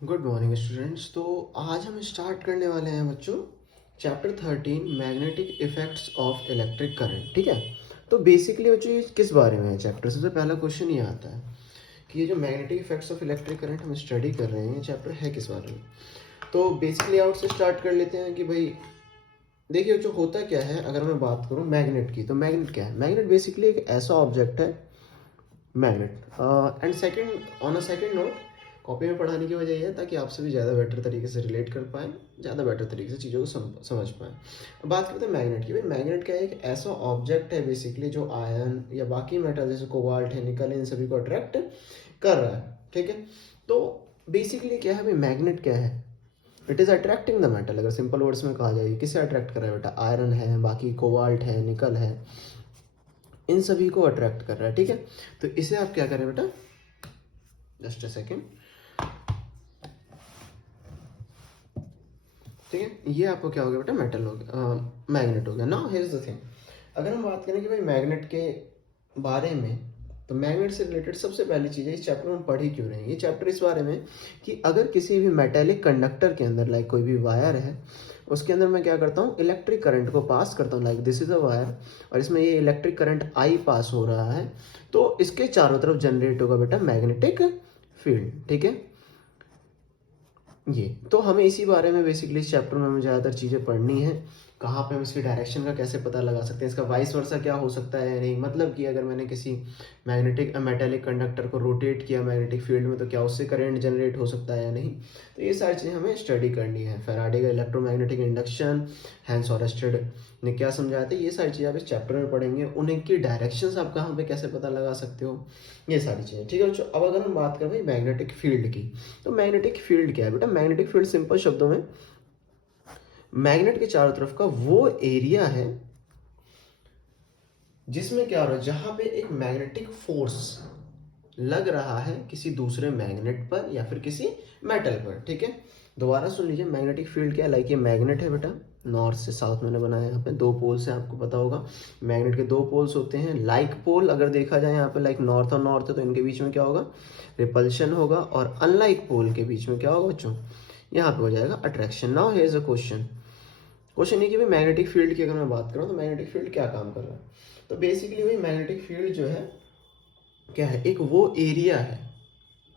Good morning students. तो आज हम स्टार्ट करने वाले हैं बच्चों chapter 13 magnetic effects of electric current. ठीक है, तो बेसिकली बच्चों ये किस बारे में है चैप्टर? सबसे पहला क्वेश्चन ये आता है कि ये जो magnetic effects of electric current हम स्टडी कर रहे हैं ये चैप्टर है किस बारे में। तो बेसिकली आउट से स्टार्ट कर लेते हैं कि भाई देखिए जो होता क्या है। अगर मैं बात करूँ मैग्नेट की, तो मैग्नेट क्या है? मैग्नेट बेसिकली एक ऐसा ऑब्जेक्ट है, magnet. And second, on a second note, copy में पढ़ाने की वजह यह है ताकि आपसे भी ज़्यादा बेटर तरीके से रिलेट कर पाएँ, ज़्यादा बेटर तरीके से चीज़ों को समझ पाएँ। अब बात करते हैं मैग्नेट की। भाई मैग्नेट क्या है? एक ऐसा ऑब्जेक्ट है बेसिकली जो आयन या बाकी मेटल जैसे कोबाल्ट है, निकल है, इन सभी को अट्रैक्ट कर रहा है। ठीक है, तो बेसिकली क्या है भाई, मैग्नेट क्या है? It is attracting the metal. अगर सिंपल वर्ड्स में कहा जाए, किसे अट्रैक्ट कर रहा है बेटा? आयरन है, बाकी कोबाल्ट है, निकल है, इन सभी को अट्रैक्ट कर रहा है। ठीक है, तो इसे आप क्या करें बेटा, जस्ट अ सेकेंड। ठीक है, ये आपको क्या हो गया बेटा? मेटल हो गया, मैग्नेट हो गया। Now here is the thing, अगर हम बात करें कि भाई मैग्नेट के बारे में, तो मैग्नेट से रिलेटेड सबसे पहली चीज़ है, इस चैप्टर में हम पढ़ ही क्यों रहे हैं? ये चैप्टर इस बारे में कि अगर किसी भी मेटेलिक कंडक्टर के अंदर, लाइक कोई भी वायर है, उसके अंदर मैं क्या करता हूँ, इलेक्ट्रिक करंट को पास करता हूँ। Like this is a wire और इसमें ये इलेक्ट्रिक करंट आई पास हो रहा है, तो इसके चारों तरफ जनरेट होगा बेटा मैग्नेटिक फील्ड। ठीक है, ये तो हमें इसी बारे में बेसिकली इस चैप्टर में हमें ज़्यादातर चीज़ें पढ़नी है। कहाँ पे हम इसकी डायरेक्शन का कैसे पता लगा सकते हैं, इसका वाइस वर्सा क्या हो सकता है या नहीं। मतलब कि अगर मैंने किसी मैग्नेटिक मेटेलिक कंडक्टर को रोटेट किया मैग्नेटिक फील्ड में, तो क्या उससे करंट जनरेट हो सकता है या नहीं। तो ये सारी चीज़ें हमें स्टडी करनी है। फैराडे का इलेक्ट्रोमैग्नेटिक इंडक्शन, हैंस ऑरस्टेड ने क्या समझाया था, ये सारी चीज़ें आप इस चैप्टर में पढ़ेंगे। उनकी डायरेक्शंस आप कहाँ पे कैसे पता लगा सकते हो, ये सारी चीज़ें। ठीक है बच्चों, अब अगर हम बात करें भाई मैग्नेटिक फील्ड की, तो मैग्नेटिक फील्ड क्या है बेटा? मैग्नेटिक फील्ड सिंपल शब्दों में मैग्नेट के चारों तरफ का वो एरिया है जिसमें क्या हो रहा है, जहां पे एक मैग्नेटिक फोर्स लग रहा है किसी दूसरे मैग्नेट पर या फिर किसी मेटल पर। ठीक है, दोबारा सुन लीजिए, मैग्नेटिक फील्ड क्या है? लाइक ये मैग्नेट है बेटा, नॉर्थ से साउथ मैंने बनाया, यहाँ पे दो पोल्स हैं, आपको पता होगा मैग्नेट के दो पोल्स होते हैं। लाइक पोल अगर देखा जाए यहाँ पे, लाइक नॉर्थ और नॉर्थ है, तो इनके बीच में क्या होगा? रिपल्शन होगा। और अनलाइक पोल के बीच में क्या होगा बच्चों? यहाँ पे हो जाएगा attraction. Now here is a question. Question ये कि भाई मैग्नेटिक फील्ड की अगर मैं बात करूँ तो मैग्नेटिक फील्ड क्या काम कर रहा है? तो बेसिकली भाई मैग्नेटिक फील्ड जो है क्या है? एक वो एरिया है,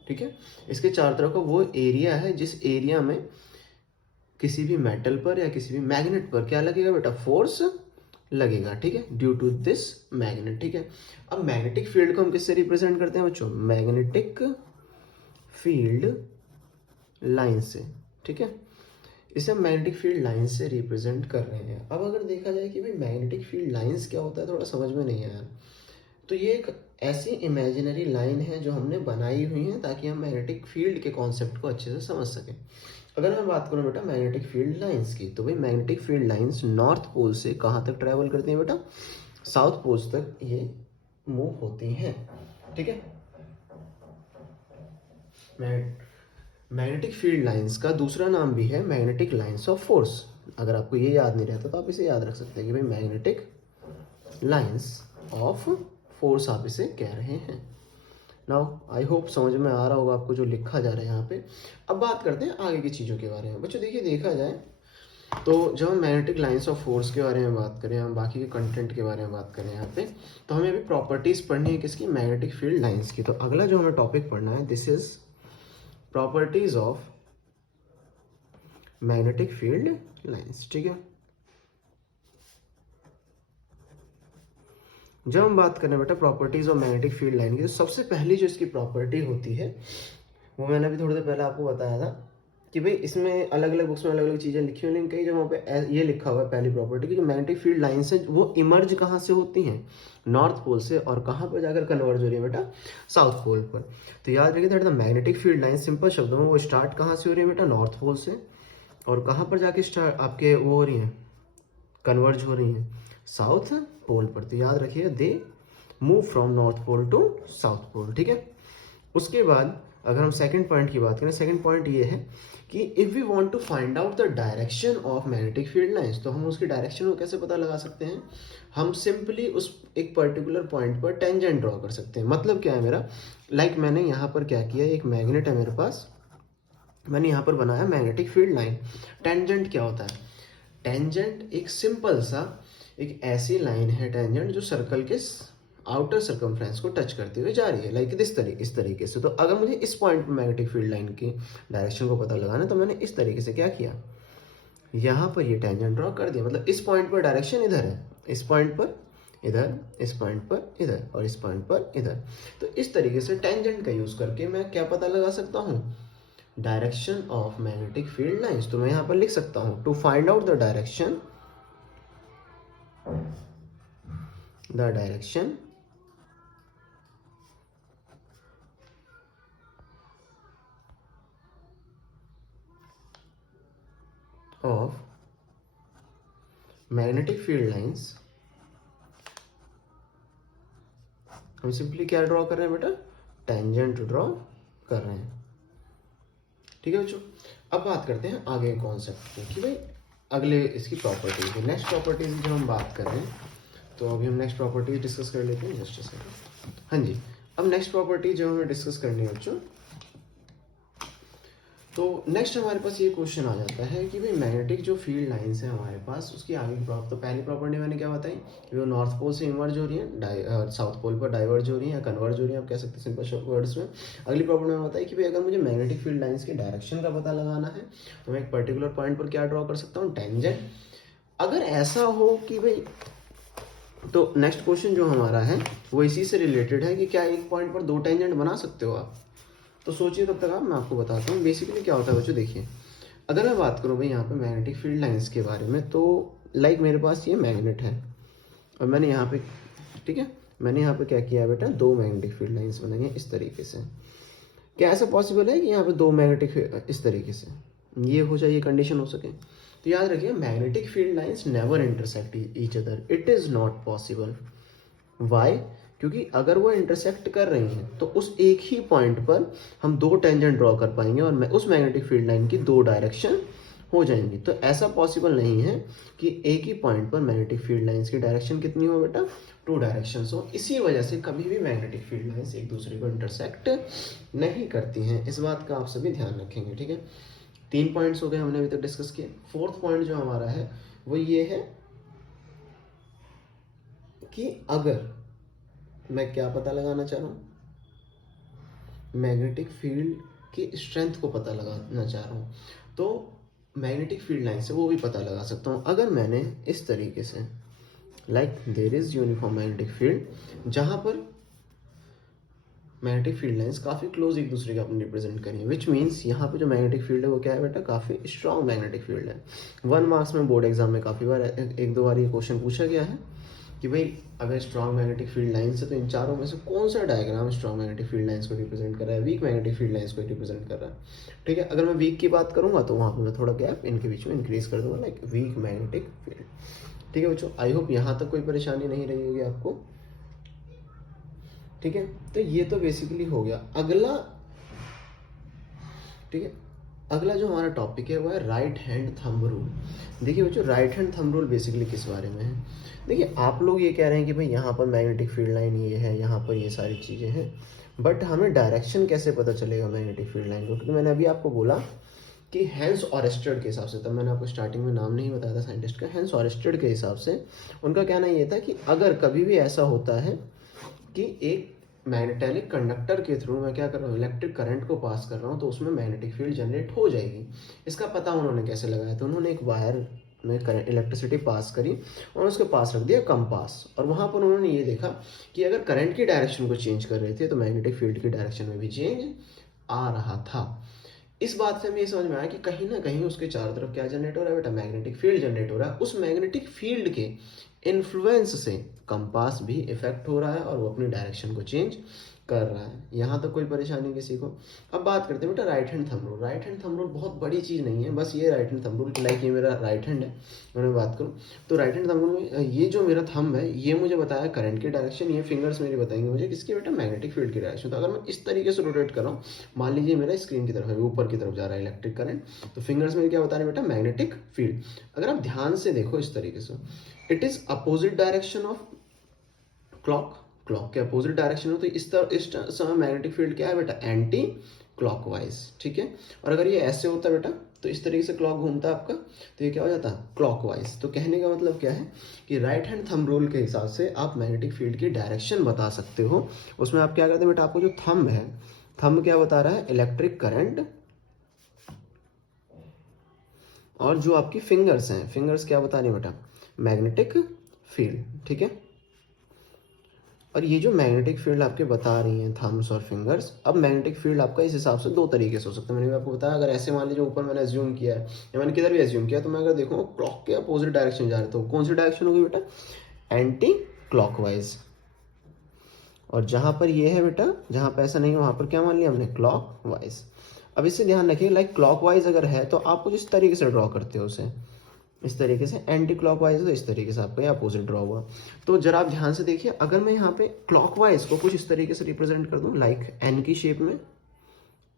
ठीक है, इसके चारों तरफ का वो एरिया है जिस एरिया में किसी भी मेटल पर या किसी भी मैग्नेट पर क्या लगेगा बेटा? फोर्स लगेगा। ठीक है, ड्यू टू दिस मैग्नेट। ठीक है, अब मैग्नेटिक फील्ड को हम किससे रिप्रेजेंट करते हैं बच्चों? मैग्नेटिक फील्ड लाइन से। ठीक है, इसे हम मैग्नेटिक फील्ड लाइन से रिप्रेजेंट कर रहे हैं। अब अगर देखा जाए कि भाई मैग्नेटिक फील्ड लाइंस क्या होता है, थोड़ा समझ में नहीं आया। तो ये एक ऐसी इमेजिनरी लाइन है जो हमने बनाई हुई है ताकि हम मैग्नेटिक फील्ड के कॉन्सेप्ट को अच्छे से समझ सकें। अगर मैं बात करूं बेटा मैग्नेटिक फील्ड लाइंस की, तो भाई magnetic field lines north pole से कहाँ तक ट्रेवल करती हैं बेटा? साउथ पोल्स तक ये मूव होती हैं। ठीक है, मैग्नेटिक फील्ड लाइंस का दूसरा नाम भी है मैग्नेटिक लाइंस ऑफ फोर्स। अगर आपको ये याद नहीं रहता तो आप इसे याद रख सकते हैं कि भाई मैग्नेटिक लाइंस ऑफ फोर्स आप इसे कह रहे हैं। नाउ आई होप समझ में आ रहा होगा आपको जो लिखा जा रहा है यहाँ पे। अब बात करते हैं आगे की चीज़ों के बारे में। बच्चों देखिए, देखा जाए तो जब हम मैग्नेटिक लाइंस ऑफ फोर्स के बारे में बात करें, हम बाकी के कंटेंट के बारे में बात करें यहाँ पे, तो हमें अभी प्रॉपर्टीज पढ़नी है किसकी? मैग्नेटिक फील्ड लाइंस की। तो अगला जो हमें टॉपिक पढ़ना है, this is properties of magnetic field lines. ठीक है, जब हम बात करें बेटा properties of magnetic field line की, तो सबसे पहली जो इसकी प्रॉपर्टी होती है वो मैंने अभी थोड़ी देर पहले आपको बताया था कि भाई इसमें अलग अलग बुक्स में अलग अलग चीज़ें लिखी हुई हैं। कई जगहों पे ये लिखा हुआ है पहली प्रॉपर्टी कि जो मैग्नेटिक फील्ड लाइंस है वो इमर्ज कहाँ से होती हैं? नॉर्थ पोल से। और कहाँ पर जाकर कन्वर्ज हो रही है बेटा? साउथ पोल पर। तो याद रखिए that the magnetic field line, simple शब्दों में, वो स्टार्ट कहाँ से हो रही है बेटा? नॉर्थ पोल से। और कहाँ पर जाके स्टार्ट आपके वो हो रही हैं, कन्वर्ज हो रही हैं? साउथ पोल पर। तो याद रखिए they move from north pole to south pole. ठीक है, उसके बाद अगर हम सेकंड पॉइंट की बात करें, सेकंड पॉइंट ये है कि if we want to find out the direction of magnetic field lines, तो हम उसकी डायरेक्शन को कैसे पता लगा सकते हैं? हम सिंपली उस एक पर्टिकुलर पॉइंट पर टेंजेंट ड्रॉ कर सकते हैं। मतलब क्या है मेरा? लाइक मैंने यहाँ पर क्या किया, एक मैग्नेट है मेरे पास, मैंने यहाँ पर बनाया मैग्नेटिक फील्ड लाइन। टेंजेंट क्या होता है? टेंजेंट एक सिंपल सा एक ऐसी लाइन है टेंजेंट जो सर्कल के आउटर सर्कमफ्रेंस को टच करते हुए जा रही है, लाइक इस तरीके से। तो अगर मुझे इस पॉइंट पर मैग्नेटिक फील्ड लाइन की डायरेक्शन को पता लगाना है तो मैंने इस तरीके से क्या किया, यहाँ पर ये टेंजेंट ड्रॉ कर दिया। मतलब इस पॉइंट पर डायरेक्शन इधर है, इस पॉइंट पर इधर, इस पॉइंट पर इधर और इस पॉइंट पर इधर। तो इस तरीके से टेंजेंट का यूज करके मैं क्या पता लगा सकता हूँ, direction of magnetic field lines. तो मैं यहाँ पर लिख सकता हूँ to find out the direction of magnetic field lines. हम सिंपली क्या ड्रॉ कर रहे हैं बेटा, टेंजेंट ड्रॉ कर रहे हैं। ठीक है बच्चों, अब बात करते हैं आगे कॉन्सेप्ट की कि भाई अगले इसकी प्रॉपर्टीज, नेक्स्ट प्रॉपर्टीज की जब हम बात कर रहे हैं तो अभी हम नेक्स्ट प्रॉपर्टीज डिस्कस कर लेते हैं। Just a second. हाँ जी, अब नेक्स्ट प्रॉपर्टी जो हमें डिस्कस करनी है बच्चों, तो नेक्स्ट हमारे पास ये क्वेश्चन आ जाता है कि भाई मैग्नेटिक जो फील्ड लाइंस है हमारे पास उसकी आगे की प्रॉपर्टी। तो पहली प्रॉपर्टी मैंने क्या बताई कि वो नॉर्थ पोल से इन्वर्ज हो रही है, साउथ पोल पर डाइवर्ज हो रही है या कन्वर्ज हो रही है, आप कह सकते हैं सिंपल वर्ड्स में। अगली प्रॉपर्टी में बताई कि भाई अगर मुझे मैग्नेटिक फील्ड लाइंस की डायरेक्शन का पता लगाना है तो मैं एक पर्टिकुलर पॉइंट पर क्या ड्रॉ कर सकता हूँ, टेंजेंट। अगर ऐसा हो कि भाई, तो नेक्स्ट क्वेश्चन जो हमारा है वो इसी से रिलेटेड है कि क्या एक पॉइंट पर दो टेंजेंट बना सकते हो आप। तो सोचिए तब तक आप, मैं आपको बताता हूँ बेसिकली क्या होता है बच्चों। देखिए, अगर मैं बात करूँ भाई यहाँ पे मैग्नेटिक फील्ड लाइंस के बारे में, तो लाइक मेरे पास ये मैग्नेट है और मैंने यहाँ पे, ठीक है, मैंने यहाँ पे क्या किया है बेटा, दो मैग्नेटिक फील्ड लाइंस बनाई हैं इस तरीके से। क्या ऐसा पॉसिबल है कि यहाँ पे दो मैग्नेटिक इस तरीके से ये हो जाए, ये कंडीशन हो सके? तो याद रखिए, magnetic field lines never intersect each other, it is not possible. Why? क्योंकि अगर वो इंटरसेक्ट कर रही हैं तो उस एक ही पॉइंट पर हम दो टेंजेंट ड्रॉ कर पाएंगे और उस मैग्नेटिक फील्ड लाइन की दो डायरेक्शन हो जाएंगी। तो ऐसा पॉसिबल नहीं है कि एक ही पॉइंट पर मैग्नेटिक फील्ड लाइंस की डायरेक्शन कितनी हो बेटा, टू डायरेक्शंस हो। इसी वजह से कभी भी मैग्नेटिक फील्ड लाइंस एक दूसरे को इंटरसेक्ट नहीं करती हैं। इस बात का आप सभी ध्यान रखेंगे। ठीक है, 3 पॉइंट्स हो गए हमने अभी तक डिस्कस किए। फोर्थ पॉइंट जो हमारा है वो ये है कि अगर मैं क्या पता लगाना चाह रहा हूँ, मैग्नेटिक फील्ड की स्ट्रेंथ को पता लगाना चाह रहा हूँ, तो मैग्नेटिक फील्ड लाइन से वो भी पता लगा सकता हूँ। अगर मैंने इस तरीके से, like there is uniform magnetic field, जहाँ पर मैग्नेटिक फील्ड लाइंस काफ़ी क्लोज एक दूसरे के अपने रिप्रेजेंट करें, विच मीन्स यहाँ पे जो मैग्नेटिक फील्ड है वो क्या है बेटा, काफ़ी स्ट्रॉन्ग मैग्नेटिक फील्ड है। 1 मार्क्स में बोर्ड एग्जाम में काफ़ी बार एक दो बार ये क्वेश्चन पूछा गया है कि भाई अगर स्ट्रॉन्ग मैग्नेटिक फील्ड लाइंस है तो इन चारों में से कौन सा diagram strong magnetic field lines को रिप्रेजेंट कर रहा है, वीक मैग्नेटिक फील्ड लाइंस को रिप्रेजेंट कर रहा है। ठीक है, अगर मैं वीक की बात करूंगा तो वहाँ पे मैं थोड़ा गैप इनके बीच में इंक्रीज कर दूंगा, लाइक वीक मैग्नेटिक फील्ड। ठीक है बच्चों, आई होप यहाँ तक कोई परेशानी नहीं रही होगी आपको। ठीक है, तो ये तो बेसिकली हो गया। अगला, ठीक है, अगला जो हमारा टॉपिक है वो है राइट हैंड थंब रूल। देखिए बच्चों, right hand thumb rule basically किस बारे में है। देखिए, आप लोग ये कह रहे हैं कि भाई यहाँ पर मैग्नेटिक फील्ड लाइन ये है, यहाँ पर ये सारी चीज़ें हैं, बट हमें डायरेक्शन कैसे पता चलेगा मैग्नेटिक फील्ड लाइन को? क्योंकि मैंने अभी आपको बोला कि हेंस ऑरेस्टेड के हिसाब से, तब मैंने आपको स्टार्टिंग में नाम नहीं बताया था साइंटिस्ट का, हेंस ऑरेस्टेड के हिसाब से उनका कहना ये था कि अगर कभी भी ऐसा होता है कि एक मैग्नेटिक कंडक्टर के थ्रू मैं क्या कर रहा हूँ, इलेक्ट्रिक करंट को पास कर रहा हूँ, तो उसमें मैग्नेटिक फील्ड जनरेट हो जाएगी। इसका पता उन्होंने कैसे लगाया? तो उन्होंने एक वायर में करंट, इलेक्ट्रिसिटी पास करी और उसके पास रख दिया कंपास, और वहाँ पर उन्होंने ये देखा कि अगर करंट की डायरेक्शन को चेंज कर रहे थे तो मैग्नेटिक फील्ड की डायरेक्शन में भी चेंज आ रहा था। इस बात से हमें ये समझ में आया कि कहीं ना कहीं उसके चारों तरफ क्या जनरेट हो रहा है बेटा, मैग्नेटिक फील्ड जनरेट हो रहा है। उस मैग्नेटिक फील्ड के इन्फ्लुएंस से कंपास भी इफेक्ट हो रहा है और वो अपनी डायरेक्शन को चेंज कर रहा है। यहाँ तक कोई परेशानी किसी को? अब बात करते हैं बेटा right hand thumb rule. Right hand thumb rule बहुत बड़ी चीज़ नहीं है, बस ये right hand thumb rule, like ये मेरा राइट हैंड है और मैं बात करूँ तो राइट हैंड थंब रूल में ये जो मेरा थंब है ये मुझे बताया करंट की डायरेक्शन, ये फिंगर्स मेरी बताएंगे मुझे किसकी बेटा, मैग्नेटिक फील्ड की डायरेक्शन। तो अगर मैं इस तरीके से रोटेट कर रहा हूँ, मान लीजिए मेरा स्क्रीन की तरफ है, ऊपर की तरफ जा रहा है इलेक्ट्रिक करंट, तो फिंगर्स मेरे क्या बता रहे हैं बेटा, मैग्नेटिक फील्ड। अगर आप ध्यान से देखो इस तरीके से, it is opposite direction of clock, clock के अपोजिट डायरेक्शन हो, तो इस समय मैग्नेटिक फील्ड क्या है बेटा, एंटी क्लॉकवाइज, ठीक है। और अगर ये ऐसे होता बेटा तो इस तरीके से क्लॉक घूमता है आपका, तो ये क्या हो जाता है क्लॉकवाइज। तो कहने का मतलब क्या है कि राइट हैंड थंब रूल के हिसाब से आप मैग्नेटिक फील्ड की डायरेक्शन बता सकते हो। उसमें आप क्या करते हैं बेटा, आपको जो थंब है, थंब क्या बता रहा है, इलेक्ट्रिक करंट, और जो आपकी फिंगर्स हैं, फिंगर्स क्या बता रही है बेटा, मैग्नेटिक फील्ड, ठीक है। और ये जो मैग्नेटिक फील्ड आपके बता रही हैं थम्स और फिंगर्स, अब मैग्नेटिक फील्ड आपका इस हिसाब से दो तरीके से हो सकता है। मैंने आपको बताया, अगर ऐसे मान लीजिए ऊपर मैंने एज्यूम किया है या मैंने किधर भी एज्यूम किया, तो मैं अगर देखूँगा क्लॉक के अपोजिट डायरेक्शन जा रहे, तो कौन सी डायरेक्शन होगी बेटा, एंटी क्लॉकवाइज। और जहाँ पर ये है बेटा, जहाँ पर ऐसा नहीं है वहाँ पर क्या मान लिया हमने, क्लॉकवाइज। अब इससे ध्यान रखिए, लाइक क्लॉकवाइज अगर है तो आप कुछ इस तरीके से ड्रॉ करते हो उसे, इस तरीके से। एंटी क्लॉकवाइज है तो इस तरीके से आपका ये अपोजिट ड्रॉ हुआ। तो जरा आप ध्यान से देखिए, अगर मैं यहाँ पे क्लॉकवाइज को कुछ इस तरीके से रिप्रेजेंट कर दूँ, लाइक एन की शेप में,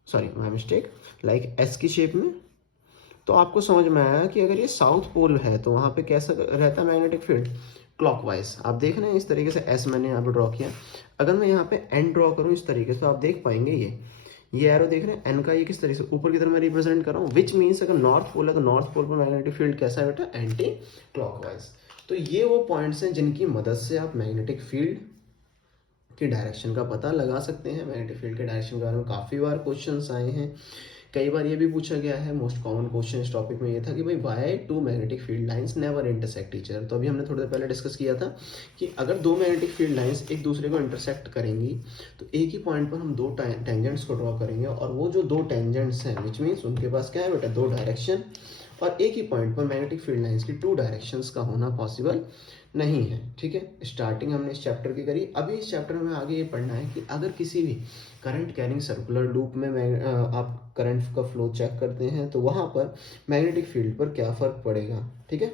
sorry my mistake, like S की शेप में, तो आपको समझ में आया कि अगर ये साउथ पोल है तो वहाँ पे कैसा रहता है मैग्नेटिक फील्ड, क्लॉकवाइज। आप देख रहे हैं इस तरीके से एस मैंने यहाँ पे ड्रॉ किया। अगर मैं यहाँ पे एन ड्रॉ करूँ इस तरीके से, तो आप देख पाएंगे ये एरो देख रहे हैं एन का, ये किस तरीके से ऊपर की तरफ मैं रिप्रेजेंट कर रहा हूँ, विच मीन्स अगर नॉर्थ पोल है तो नॉर्थ पोल पर मैग्नेटिक फील्ड कैसा है बेटा, एंटी क्लॉकवाइज। तो ये वो पॉइंट्स हैं जिनकी मदद से आप मैग्नेटिक फील्ड की डायरेक्शन का पता लगा सकते हैं। मैग्नेटिक फील्ड के डायरेक्शन के बारे में काफ़ी बार क्वेश्चंस आए हैं। कई बार ये भी पूछा गया है, मोस्ट कॉमन क्वेश्चन इस टॉपिक में ये था कि भाई why two magnetic field lines never intersect each other. तो अभी हमने थोड़ी देर पहले डिस्कस किया था कि अगर दो मैग्नेटिक फील्ड लाइंस एक दूसरे को इंटरसेक्ट करेंगी तो एक ही पॉइंट पर हम दो टेंजेंट्स को ड्रॉ करेंगे, और वो जो दो टेंजेंट्स हैं विच मीन्स उनके पास क्या है बेटा, दो डायरेक्शन, और एक ही पॉइंट पर मैग्नेटिक फील्ड लाइंस की टू डायरेक्शंस का होना पॉसिबल नहीं है, ठीक है। स्टार्टिंग हमने इस चैप्टर की करी। अभी इस चैप्टर में आगे ये पढ़ना है कि अगर किसी भी करंट कैरिंग सर्कुलर लूप में आप करंट का फ्लो चेक करते हैं तो वहाँ पर मैग्नेटिक फील्ड पर क्या फ़र्क पड़ेगा, ठीक है।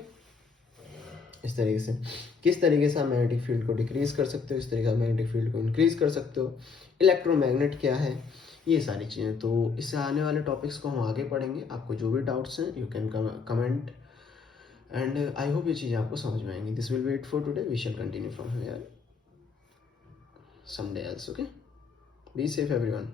इस तरीके से किस तरीके से आप मैग्नेटिक फील्ड को डिक्रीज कर सकते हो, इस तरीके से मैग्नेटिक फील्ड को इंक्रीज कर सकते हो, इलेक्ट्रोमैग्नेट क्या है, ये सारी चीज़ें। तो इससे आने वाले टॉपिक्स को हम आगे पढ़ेंगे। आपको जो भी डाउट्स हैं you can comment, and I hope ये चीज़ें आपको समझ में आएंगी। This will be it for today, we shall continue from here someday else, okay? Be safe everyone.